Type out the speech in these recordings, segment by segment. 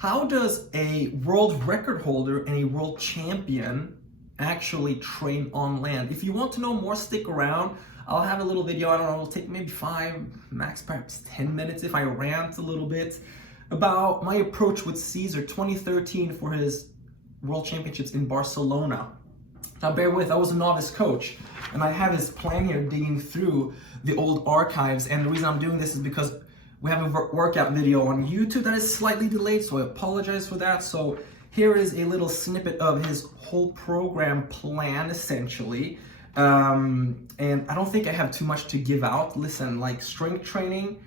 How does a world record holder and a world champion actually train on land? If you want to know more, stick around. I'll have a little video, I don't know, it'll take maybe 5, max perhaps 10 minutes if I rant a little bit about my approach with Cesar 2013 for his world championships in Barcelona. Now bear with, I was a novice coach and I have his plan here digging through the old archives, and the reason I'm doing this is because we have a workout video on YouTube that is slightly delayed, so I apologize for that. So here is a little snippet of his whole program plan, essentially. And I don't think I have too much to give out. Listen, like, strength training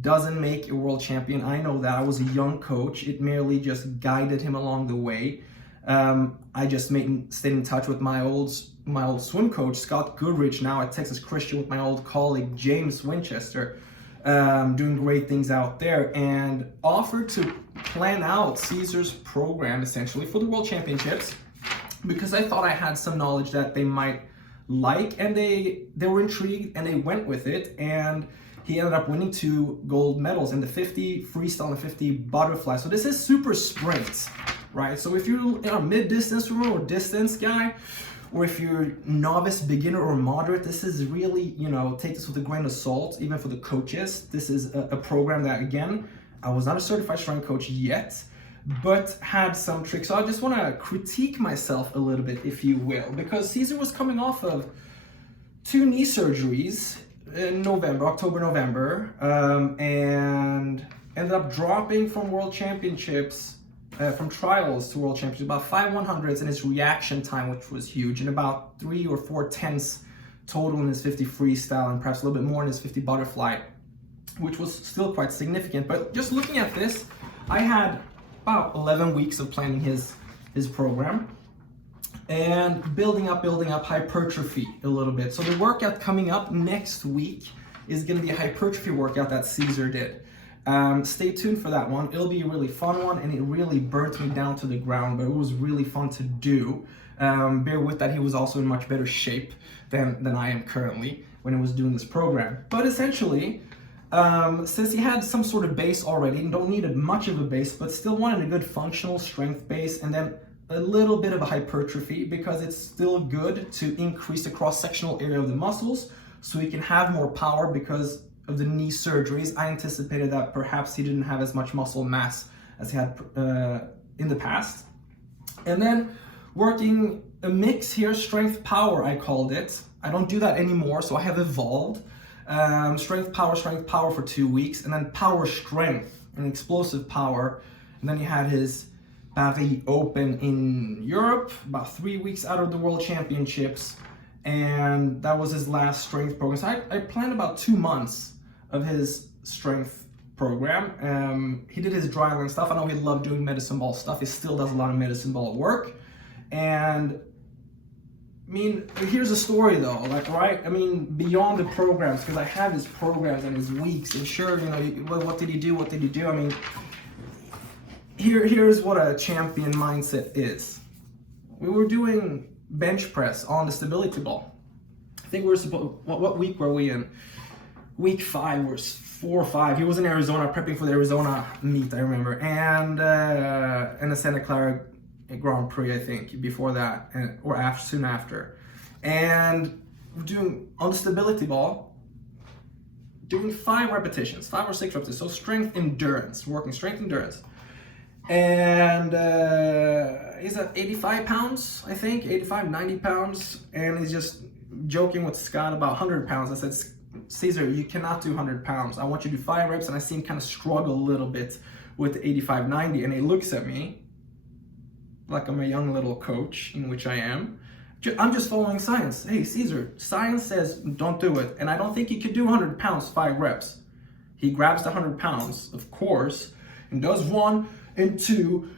doesn't make a world champion. I know that. I was a young coach. It merely just guided him along the way. I just stayed in touch with my old swim coach, Scott Goodrich, now at Texas Christian, with my old colleague, James Winchester. Doing great things out there, and offered to plan out Cesar's program essentially for the World Championships because I thought I had some knowledge that they might like, and they were intrigued and they went with it, and he ended up winning 2 gold medals in the 50 freestyle and the 50 butterfly. So this is super sprint, right? So if you're a mid-distance or distance guy, or if you're novice, beginner, or moderate, this is really, take this with a grain of salt, even for the coaches. This is a program that, again, I was not a certified strength coach yet, but had some tricks. So I just want to critique myself a little bit, if you will, because Cesar was coming off of 2 knee surgeries in October, November, and ended up dropping from World Championships, from trials to World Championships, about 5 100s in his reaction time, which was huge, and about 3 or 4 tenths total in his 50 freestyle, and perhaps a little bit more in his 50 butterfly, which was still quite significant. But just looking at this, I had about 11 weeks of planning his program and building up hypertrophy a little bit. So the workout coming up next week is going to be a hypertrophy workout that Cesar did. Stay tuned for that one. It'll be a really fun one, and it really burnt me down to the ground, but it was really fun to do. Bear with that, he was also in much better shape than I am currently when he was doing this program. But essentially, since he had some sort of base already, and don't need much of a base, but still wanted a good functional strength base, and then a little bit of a hypertrophy, because it's still good to increase the cross-sectional area of the muscles so he can have more power. Because of the knee surgeries, I anticipated that perhaps he didn't have as much muscle mass as he had in the past. And then working a mix here, strength power I called it. I don't do that anymore, so I have evolved. Strength power for 2 weeks, and then power strength and explosive power. And then he had his Paris Open in Europe, about 3 weeks out of the World Championships, and that was his last strength program. So I planned about 2 months of his strength program. He did his dry land stuff. I know he loved doing medicine ball stuff. He still does a lot of medicine ball work. And I mean, here's a story though, like, right? I mean, beyond the programs, because I have his programs and his weeks, and sure, what did he do? What did he do? I mean, here's what a champion mindset is. We were doing bench press on the stability ball. I think we were supposed, what week were we in? Week 5 or 4 or 5. He was in Arizona prepping for the Arizona meet, I remember, and the Santa Clara Grand Prix, I think, before that, or soon after. And we're doing on the stability ball, doing 5 repetitions, 5 or 6 repetitions. So strength endurance, working strength endurance. And he's at 85 pounds, I think, 85, 90 pounds, and he's just joking with Scott about 100 pounds. I said, Cesar, you cannot do 100 pounds. I want you to do 5 reps, and I see him kind of struggle a little bit with the 85, 90, and he looks at me like I'm a young little coach, in which I am. I'm just following science. Hey, Cesar, science says don't do it, and I don't think he could do 100 pounds, 5 reps. He grabs the 100 pounds, of course, and does 1 and 2,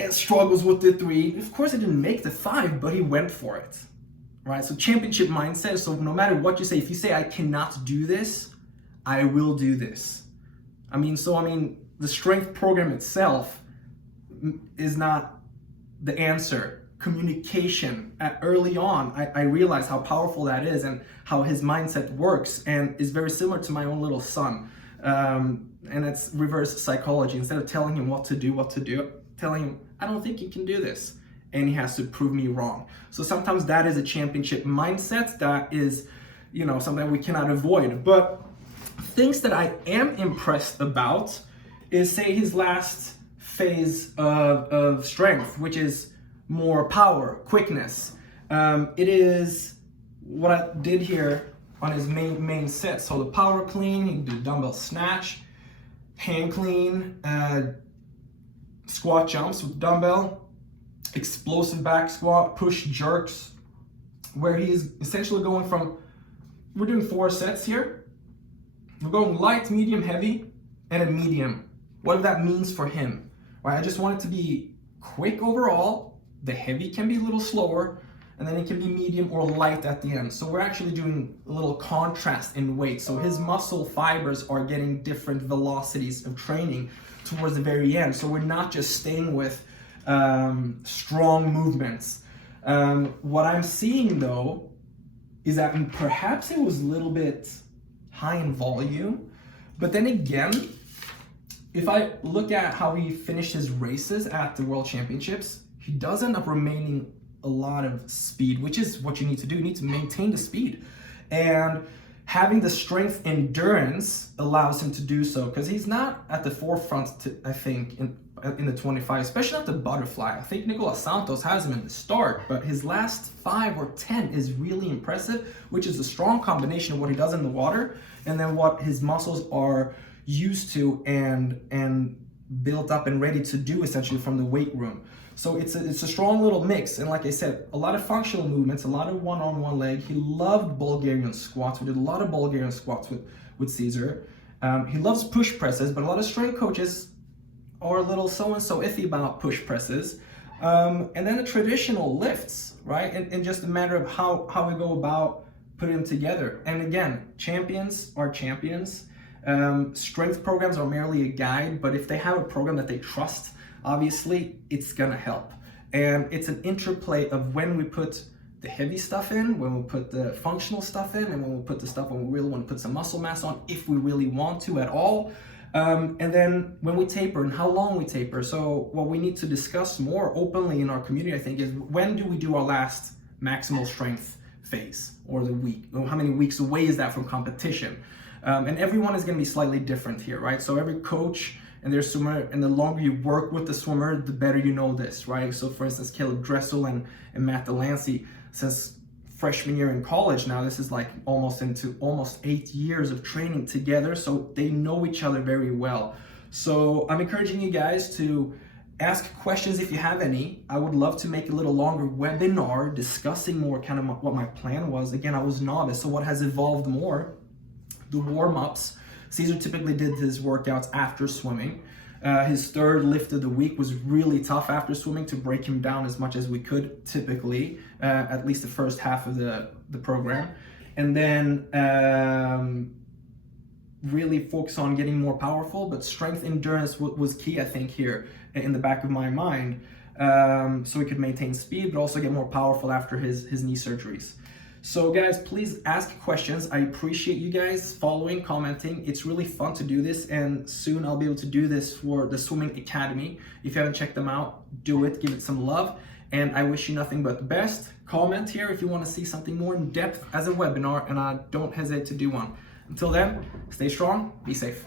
and struggles with the 3. Of course, he didn't make the 5, but he went for it. Right, so championship mindset. So no matter what you say, if you say I cannot do this, I will do this. I mean, the strength program itself is not the answer. Communication early on, I realized how powerful that is and how his mindset works, and is very similar to my own little son. and it's reverse psychology. Instead of telling him what to do, telling him, I don't think you can do this. And he has to prove me wrong. So sometimes that is a championship mindset that is, something we cannot avoid. But things that I am impressed about is, say, his last phase of strength, which is more power, quickness. It is what I did here on his main set. So the power clean, he did dumbbell snatch, hand clean, squat jumps with dumbbell, explosive back squat, push jerks, where he's essentially going from, we're doing 4 sets here. We're going light, medium, heavy, and a medium. What that means for him, right? I just want it to be quick overall. The heavy can be a little slower, and then it can be medium or light at the end. So we're actually doing a little contrast in weight. So his muscle fibers are getting different velocities of training towards the very end. So we're not just staying with strong movements. What I'm seeing though is that perhaps it was a little bit high in volume, but then again, if I look at how he finished his races at the World Championships, he does end up remaining a lot of speed, which is what you need to do. You need to maintain the speed, and having the strength endurance allows him to do so, because he's not at the forefront, I think, in the 25, especially at the butterfly. I think Nicolas Santos has him in the start, but his last 5 or 10 is really impressive, which is a strong combination of what he does in the water and then what his muscles are used to and built up and ready to do essentially from the weight room. So it's a strong little mix, and like I said, a lot of functional movements, a lot of one-on-one leg. He loved Bulgarian squats. We did a lot of Bulgarian squats with Cesar. He loves push presses, but a lot of strength coaches are a little so-and-so iffy about push presses. And then the traditional lifts, right? And just a matter of how we go about putting them together. And again, champions are champions. Strength programs are merely a guide, but if they have a program that they trust, obviously it's gonna help. And it's an interplay of when we put the heavy stuff in, when we put the functional stuff in, and when we put the stuff when we really want to put some muscle mass on, if we really want to at all. And then when we taper and how long we taper. So what we need to discuss more openly in our community, I think, is when do we do our last maximal strength phase, or the week, or how many weeks away is that from competition? And everyone is going to be slightly different here, right? So every coach and their swimmer, and the longer you work with the swimmer, the better you know this, right? So for instance, Caleb Dressel and Matt Delancey, since freshman year in college now, this is like almost 8 years of training together, so they know each other very well. So I'm encouraging you guys to ask questions if you have any. I would love to make a little longer webinar discussing more kind of what my plan was. Again, I was novice, so what has evolved more, the warm-ups. Cesar typically did his workouts after swimming. His third lift of the week was really tough after swimming to break him down as much as we could typically, at least the first half of the program. And then really focus on getting more powerful, but strength endurance was key, I think, here in the back of my mind. So he could maintain speed, but also get more powerful after his knee surgeries. So guys, please ask questions. I appreciate you guys following, commenting. It's really fun to do this, and soon I'll be able to do this for the Swimming Academy. If you haven't checked them out, do it, give it some love, and I wish you nothing but the best. Comment here if you want to see something more in depth as a webinar, and don't hesitate to do one. Until then, stay strong, be safe.